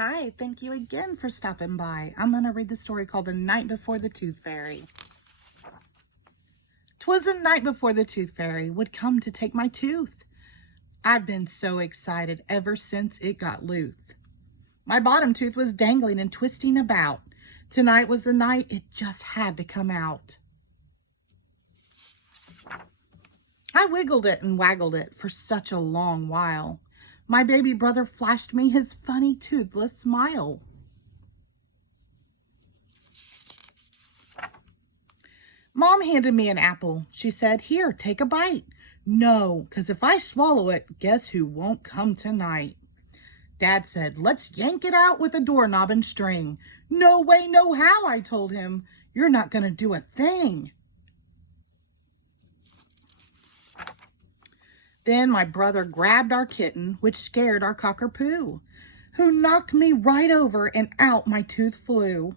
Hi, thank you again for stopping by. I'm going to read the story called The Night Before the Tooth Fairy. 'Twas the night before the Tooth Fairy would come to take my tooth. I've been so excited ever since it got loose. My bottom tooth was dangling and twisting about. Tonight was the night it just had to come out. I wiggled it and waggled it for such a long while. My baby brother flashed me his funny toothless smile. Mom handed me an apple. She said, "Here, take a bite." "No, 'cause if I swallow it, guess who won't come tonight?" Dad said, "Let's yank it out with a doorknob and string." "No way, no how," I told him. "You're not going to do a thing." Then my brother grabbed our kitten, which scared our cockapoo, who knocked me right over and out my tooth flew.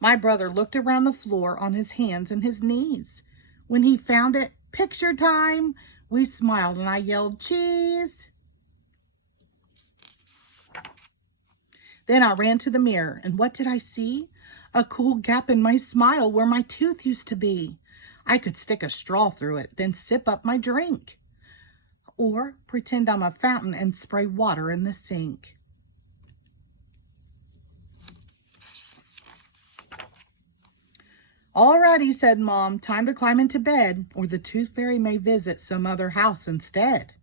My brother looked around the floor on his hands and his knees. When he found it, picture time, we smiled and I yelled, "Cheese!" Then I ran to the mirror, and what did I see? A cool gap in my smile where my tooth used to be. I could stick a straw through it, then sip up my drink. Or pretend I'm a fountain and spray water in the sink. "Alrighty," said Mom, "time to climb into bed, or the Tooth Fairy may visit some other house instead."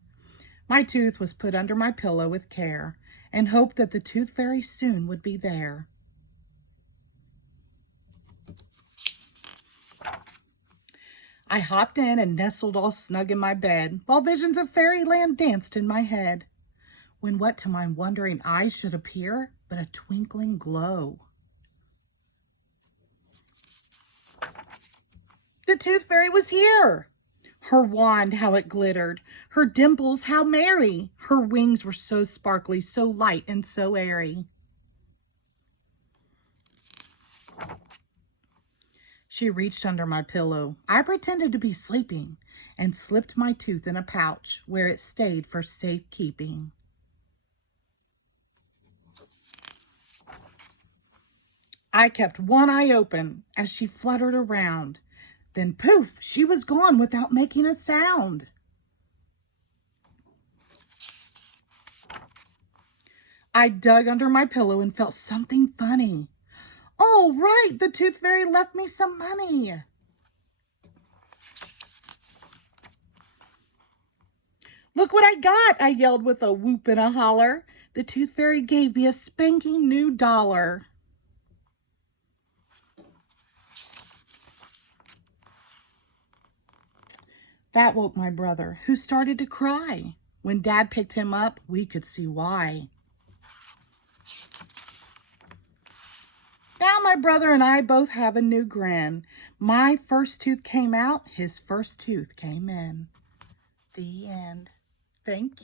My tooth was put under my pillow with care, and hoped that the Tooth Fairy soon would be there. I hopped in and nestled all snug in my bed, while visions of fairyland danced in my head, when what to my wondering eyes should appear but a twinkling glow. The Tooth Fairy was here! Her wand, how it glittered! Her dimples, how merry! Her wings were so sparkly, so light and so airy. She reached under my pillow. I pretended to be sleeping and slipped my tooth in a pouch where it stayed for safekeeping. I kept one eye open as she fluttered around. Then poof, she was gone without making a sound. I dug under my pillow and felt something funny. "All right, the Tooth Fairy left me some money." "Look what I got," I yelled with a whoop and a holler. The Tooth Fairy gave me a spanking new $1. That woke my brother, who started to cry. When Dad picked him up, we could see why. Now my brother and I both have a new grin. My first tooth came out, his first tooth came in. The end. Thank you.